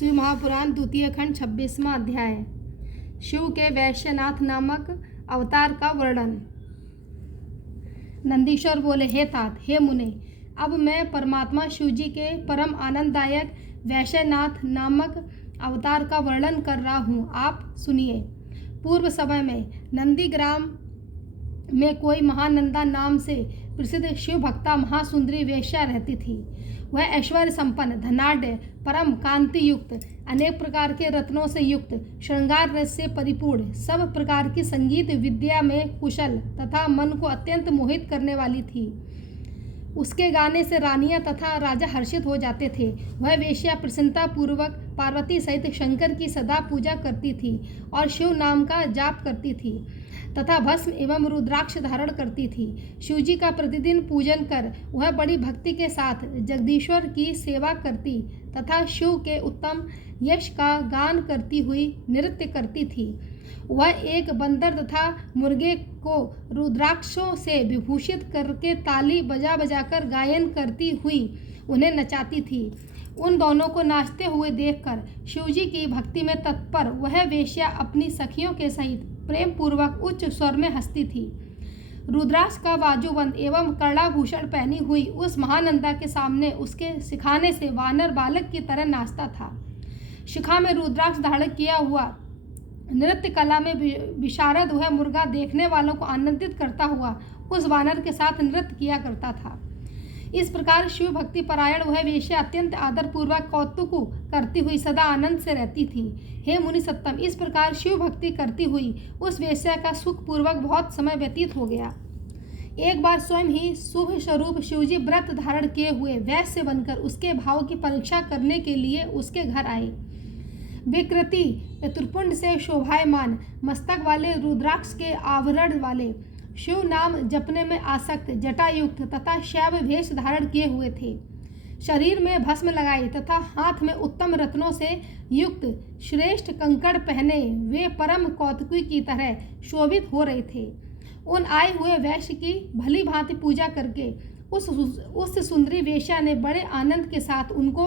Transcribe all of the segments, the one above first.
शिव महापुराण द्वितीय खंड 26वां अध्याय। शिव के वैश्यनाथ नामक अवतार का वर्णन। नंदीश्वर बोले, हे तात, हे मुने, अब मैं परमात्मा शिव जी के परम आनंददायक वैश्यनाथ नामक अवतार का वर्णन कर रहा हूँ, आप सुनिए। पूर्व समय में नंदीग्राम में कोई महानंदा नाम से प्रसिद्ध शिव भक्ता महासुंदरी वेश्या रहती थी। वह ऐश्वर्य संपन्न, धनाढ्य, परम कांति युक्त, अनेक प्रकार के रत्नों से युक्त, श्रृंगार रस से परिपूर्ण, सब प्रकार की संगीत विद्या में कुशल तथा मन को अत्यंत मोहित करने वाली थी। उसके गाने से रानियां तथा राजा हर्षित हो जाते थे। वह वेश्या प्रसन्नता पूर्वक पार्वती सहित शंकर की सदा पूजा करती थी और शिव नाम का जाप करती थी तथा भस्म एवं रुद्राक्ष धारण करती थी। शिवजी का प्रतिदिन पूजन कर वह बड़ी भक्ति के साथ जगदीश्वर की सेवा करती तथा शिव के उत्तम यश का गान करती हुई नृत्य करती थी। वह एक बंदर तथा मुर्गे को रुद्राक्षों से विभूषित करके ताली बजा बजाकर गायन करती हुई उन्हें नचाती थी। उन दोनों को नाचते हुए देखकर शिवजी की भक्ति में तत्पर वह वेश्या अपनी सखियों के सहित प्रेम पूर्वक उच्च स्वर में हंसती थी। रुद्राक्ष का बाजूबंद एवं कर्णाभूषण पहनी हुई उस महानंदा के सामने उसके सिखाने से वानर बालक की तरह नाचता था। शिखा में रुद्राक्ष धारण किया हुआ नृत्य कला में विशारद वह मुर्गा देखने वालों को आनंदित करता हुआ उस वानर के साथ नृत्य किया करता था। इस प्रकार शिव भक्ति परायण वह वेश्या अत्यंत आदरपूर्वक कौतुक करती हुई सदा आनंद से रहती थी। हे मुनि सत्तम, इस प्रकार शिव भक्ति करती हुई उस वेश्या का सुखपूर्वक बहुत समय व्यतीत हो गया। एक बार स्वयं ही शुभ स्वरूप शिवजी व्रत धारण किए हुए वैश्य बनकर उसके भाव की परीक्षा करने के लिए उसके घर आए। विकृति त्रिपुंड से शोभायमान मस्तक वाले रुद्राक्ष के आवरण वाले शिव नाम जपने में आसक्त जटायुक्त तथा शैव वेश धारण किए हुए थे। शरीर में भस्म लगाए तथा हाथ में उत्तम रत्नों से युक्त श्रेष्ठ कंकड़ पहने वे परम कौतुकी की तरह शोभित हो रहे थे। उन आए हुए वैश्य की भली भांति पूजा करके उस सुंदरी वेश्या ने बड़े आनंद के साथ उनको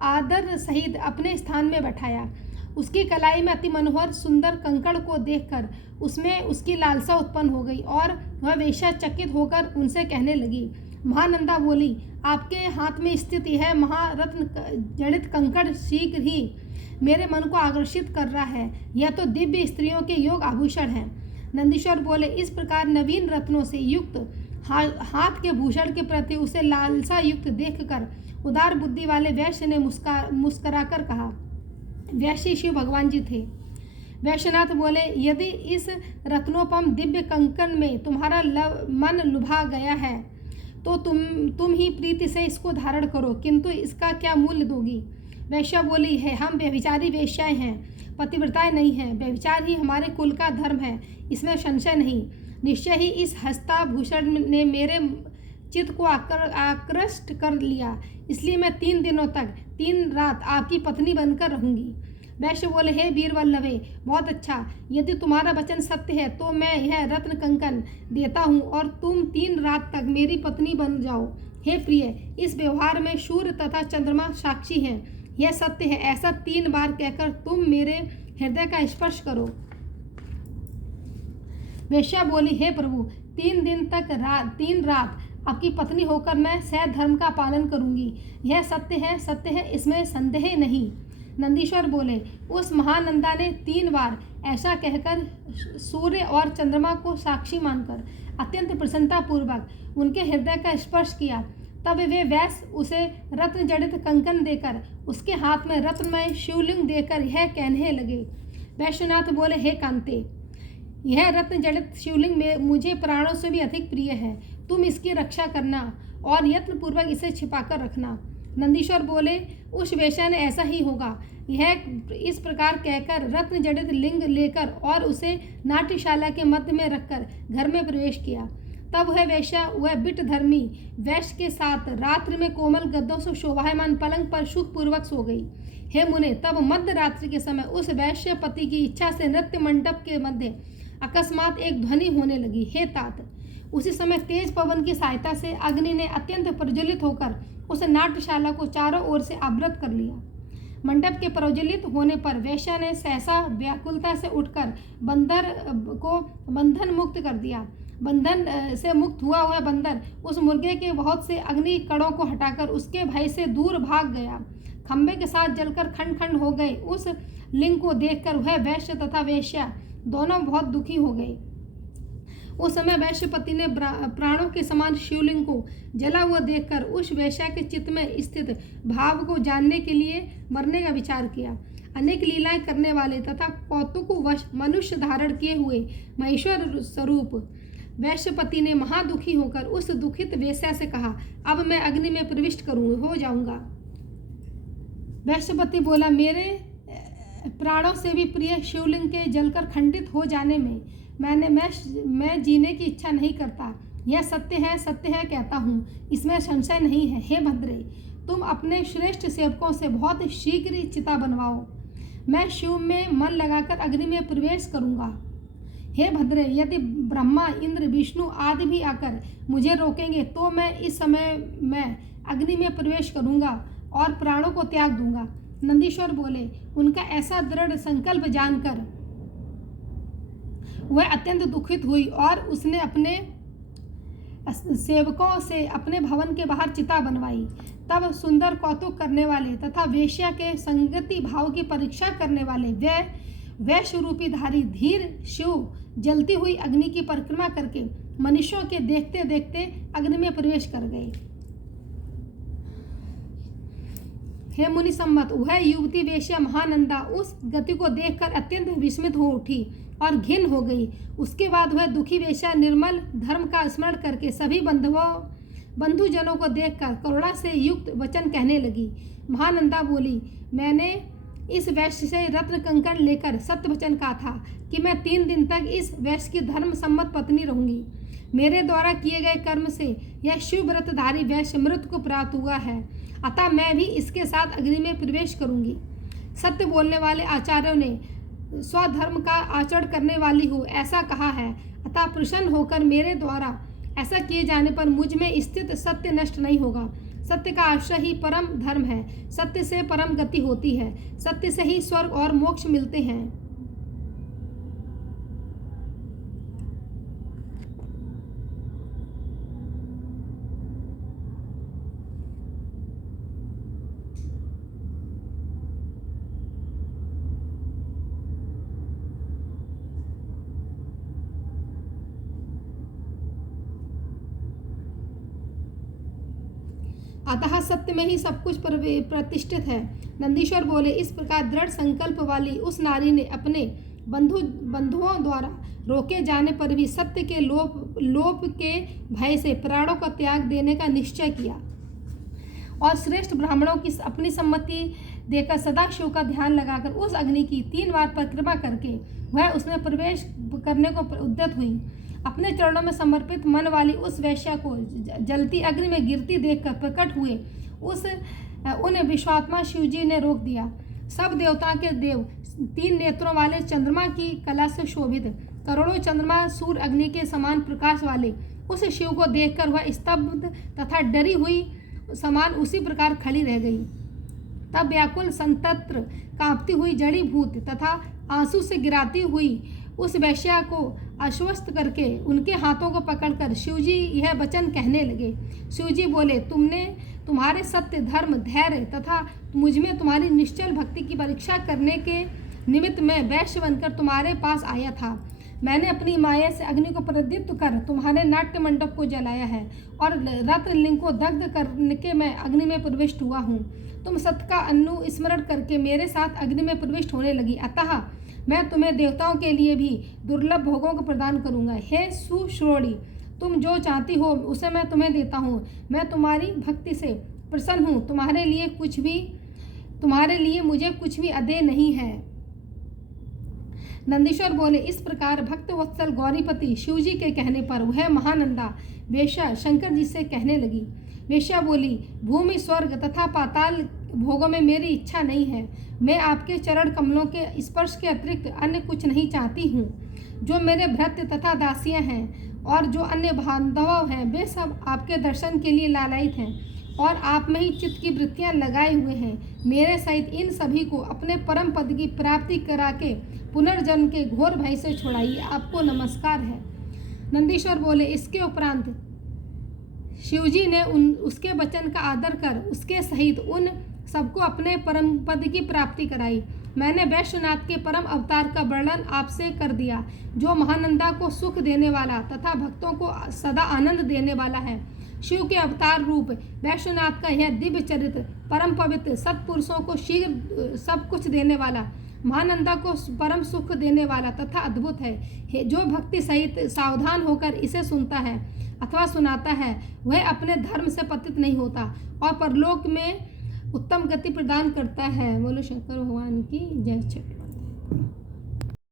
आदर सहित अपने स्थान में बैठाया। उसकी कलाई में अति मनोहर सुंदर कंकड़ को देखकर उसमें उसकी लालसा उत्पन्न हो गई और वह वेश्या चकित होकर उनसे कहने लगी, महानंदा बोली, आपके हाथ में स्थित यह महारत्न जड़ित कंकड़ शीघ्र ही मेरे मन को आकर्षित कर रहा है। यह तो दिव्य स्त्रियों के योग आभूषण है। नंदीश्वर बोले, इस प्रकार नवीन रत्नों से युक्त हाथ के भूषण के प्रति उसे लालसा युक्त देखकर उदार बुद्धि वाले वैश्य ने मुस्कुराकर कहा। वैश्य शिव भगवान जी थे। वैश्यनाथ बोले, यदि इस रत्नोपम दिव्य कंकन में तुम्हारा मन लुभा गया है तो तुम ही प्रीति से इसको धारण करो, किंतु इसका क्या मूल्य दोगी? वैश्या बोली, है हम व्यभिचारी वेश्याएं हैं, पतिव्रताएं नहीं हैं। व्यभिचार ही हमारे कुल का धर्म है, इसमें संशय नहीं। निश्चय ही इस हस्ताभूषण ने मेरे चित्त को आकृष्ट कर लिया, इसलिए मैं 3 दिनों तक 3 रात आपकी पत्नी बनकर रहूंगी। वैश्य बोले, हे वीरवल्लभे, बहुत अच्छा, यदि तुम्हारा वचन सत्य है तो मैं यह रत्न कंकन देता हूँ और तुम 3 रात तक मेरी पत्नी बन जाओ। हे प्रिय, इस व्यवहार में सूर्य तथा चंद्रमा साक्षी हैं, यह सत्य है। ऐसा 3 बार कहकर तुम मेरे हृदय का स्पर्श करो। वेश्या बोली, हे प्रभु, 3 दिन तक 3 रात आपकी पत्नी होकर मैं सह धर्म का पालन करूंगी। यह सत्य है, इसमें संदेह नहीं। नंदीश्वर बोले, उस महानंदा ने 3 बार ऐसा कहकर सूर्य और चंद्रमा को साक्षी मानकर अत्यंत प्रसन्नता पूर्वक उनके हृदय का स्पर्श किया। तब वे वैश्य उसे रत्न जड़ित कंकन देकर उसके हाथ में रत्नमय शिवलिंग देकर यह कहने लगे। वैश्यनाथ बोले, हे कांते, यह रत्न जड़ित शिवलिंग में मुझे प्राणों से भी अधिक प्रिय है। तुम इसकी रक्षा करना और यत्नपूर्वक इसे छिपाकर रखना। नंदीश्वर बोले, उस वेश्या ने ऐसा ही होगा। यह इस प्रकार कहकर रत्न जड़ित लिंग लेकर और उसे नाट्यशाला के मध्य में रखकर घर में प्रवेश किया। तब वह वेश्या वह बिट धर्मी वैश्य के साथ रात्रि में कोमल गद्दों से शोभायमान पलंग पर सुखपूर्वक सो गई। हे मुने, तब मध्य रात्रि के समय उस वैश्य पति की इच्छा से नृत्य मंडप के मध्य अकस्मात एक ध्वनि होने लगी। हे तात, उसी समय तेज पवन की सहायता से अग्नि ने अत्यंत प्रज्वलित होकर उस नाट्यशाला को चारों ओर से आवृत कर लिया। मंडप के प्रज्वलित होने पर वेश्या ने सहसा व्याकुलता से उठकर बंदर को बंधन मुक्त कर दिया। बंधन से मुक्त हुआ हुआ बंदर उस मुर्गे के बहुत से अग्नि कणों को हटाकर उसके भय से दूर भाग गया। खंबे के साथ जलकर खंड खंड हो गए। उस लिंग को देखकर वह वैश्य तथा वेश्या दोनों बहुत दुखी हो गए। उस समय वैश्यपति ने प्राणों के समान शिवलिंग को जला हुआ देखकर उस वेश्या के चित्त में स्थित भाव को जानने के लिए मरने का विचार किया। अनेक लीलाएं करने वाले तथा कौतुकवश मनुष्य धारण किए हुए महेश्वर स्वरूप वैश्यपति ने महादुखी होकर उस दुखित वेश्या से कहा, अब मैं अग्नि में प्रविष्ट हो जाऊंगा। वैश्यपति बोला, मेरे प्राणों से भी प्रिय शिवलिंग के जलकर खंडित हो जाने में मैं जीने की इच्छा नहीं करता। यह सत्य है कहता हूँ, इसमें संशय नहीं है। हे भद्रे, तुम अपने श्रेष्ठ सेवकों से बहुत शीघ्र ही चिता बनवाओ। मैं शिव में मन लगाकर अग्नि में प्रवेश करूँगा। हे भद्रे, यदि ब्रह्मा, इंद्र, विष्णु आदि भी आकर मुझे रोकेंगे तो मैं इस समय में अग्नि में प्रवेश करूँगा और प्राणों को त्याग दूंगा। नंदीश्वर बोले, उनका ऐसा दृढ़ संकल्प जानकर वह अत्यंत दुखित हुई और उसने अपने सेवकों से अपने भवन के बाहर चिता बनवाई। तब सुंदर कौतुक करने वाले तथा वेश्या के संगति भाव की परीक्षा करने वाले वैश्य रूपी धारी धीर शिव जलती हुई अग्नि की परिक्रमा करके मनुष्यों के देखते देखते अग्नि में प्रवेश कर गए। हे मुनि सम्मत, वह युवती वेश्या महानंदा उस गति को देखकर अत्यंत विस्मित हो उठी और घिन हो गई। उसके बाद वह दुखी वेश्या निर्मल धर्म का स्मरण करके सभी बंधुजनों को देखकर करुणा से युक्त वचन कहने लगी। महानंदा बोली, मैंने इस वैश्य से रत्न कंकण लेकर सत्य वचन कहा था कि मैं 3 दिन तक इस वैश्य की धर्म सम्मत पत्नी रहूंगी। मेरे द्वारा किए गए कर्म से यह शिव व्रतधारी वैश्य मृत्यु को प्राप्त हुआ है, अतः मैं भी इसके साथ अग्नि में प्रवेश करूंगी। सत्य बोलने वाले आचार्यों ने स्वधर्म का आचरण करने वाली हूँ ऐसा कहा है, अतः प्रसन्न होकर मेरे द्वारा ऐसा किए जाने पर मुझ में स्थित सत्य नष्ट नहीं होगा। सत्य का आश्रय ही परम धर्म है। सत्य से परम गति होती है। सत्य से ही स्वर्ग और मोक्ष मिलते हैं। अतः सत्य में ही सब कुछ प्रतिष्ठित है। नंदीश्वर बोले, इस प्रकार दृढ़ संकल्प वाली उस नारी ने अपने बंधुओं द्वारा रोके जाने पर भी सत्य के लोप के भय से प्राणों का त्याग देने का निश्चय किया और श्रेष्ठ ब्राह्मणों की अपनी सम्मति देकर सदाशिव का ध्यान लगाकर उस अग्नि की 3 बार परिक्रमा करके वह उसमें प्रवेश करने को उद्यत हुई। अपने चरणों में समर्पित मन वाली उस वैश्या को जलती अग्नि में गिरती देखकर प्रकट हुए उन विश्वात्मा शिवजी ने रोक दिया। सब देवता के देव 3 नेत्रों वाले चंद्रमा की कला से शोभित करोड़ों चंद्रमा सूर्य अग्नि के समान प्रकाश वाले उस शिव को देखकर वह स्तब्ध तथा डरी हुई समान उसी प्रकार खड़ी रह गई। तब व्याकुल संतत्र कांपती हुई जड़ी भूत तथा आंसू से गिराती हुई उस वैश्या को आश्वस्त करके उनके हाथों को पकड़कर शिवजी यह वचन कहने लगे। शिवजी बोले, तुम्हारे सत्य, धर्म, धैर्य तथा मुझ में तुम्हारी निश्चल भक्ति की परीक्षा करने के निमित्त मैं वैश्य बनकर तुम्हारे पास आया था। मैंने अपनी माया से अग्नि को प्रदीप्त कर तुम्हारे नाट्य मंडप को जलाया है और रत्नलिंग को दग्ध करके मैं अग्नि में प्रविष्ट हुआ हूँ। तुम सत्य का अनुस्मरण करके मेरे साथ अग्नि में प्रविष्ट होने लगी, अतः मैं तुम्हें देवताओं के लिए भी दुर्लभ भोगों को प्रदान करूंगा। हे सुश्रोणी, तुम जो चाहती हो उसे मैं तुम्हें देता हूँ। मैं तुम्हारी भक्ति से प्रसन्न हूँ। तुम्हारे लिए मुझे कुछ भी अदेय नहीं है। नंदीश्वर बोले, इस प्रकार भक्त वत्सल गौरीपति शिवजी के कहने पर वह महानंदा वेश्या शंकर जी से कहने लगी। वेश्या बोली, भूमि, स्वर्ग तथा पाताल भोगों में मेरी इच्छा नहीं है। मैं आपके चरण कमलों के स्पर्श के अतिरिक्त अन्य कुछ नहीं चाहती हूँ। जो मेरे भृत्य तथा दासियाँ हैं और जो अन्य बांधव हैं वे सब आपके दर्शन के लिए लालायित हैं। और आप में ही चित्त की वृत्तियां लगाए हुए हैं। मेरे सहित इन सभी को अपने परम पद की प्राप्ति करा के पुनर्जन्म के घोर भय से छुड़ाइए। आपको नमस्कार है। नंदीश्वर बोले। इसके उपरांत शिवजी ने उसके वचन का आदर कर उसके सहित उन सबको अपने परम पद की प्राप्ति कराई। मैंने वैश्वनाथ के परम अवतार का वर्णन आपसे कर दिया, जो महानंदा को सुख देने वाला तथा भक्तों को सदा आनंद देने वाला है। शिव के अवतार रूप वैश्वनाथ का यह दिव्य चरित्र परम पवित्र, सत्पुरुषों को शीघ्र सब कुछ देने वाला, महानंदा को परम सुख देने वाला तथा अद्भुत है। जो भक्ति सहित सावधान होकर इसे सुनता है अथवा सुनाता है, वह अपने धर्म से पतित नहीं होता और परलोक में उत्तम गति प्रदान करता है। बोलो शंकर भगवान की जय।